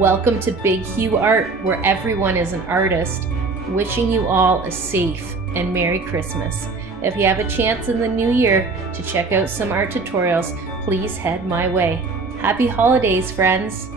Welcome to Big Hue Art, where everyone is an artist. Wishing you all a safe and Merry Christmas. If you have a chance in the new year to check out some art tutorials, please head my way. Happy holidays, friends!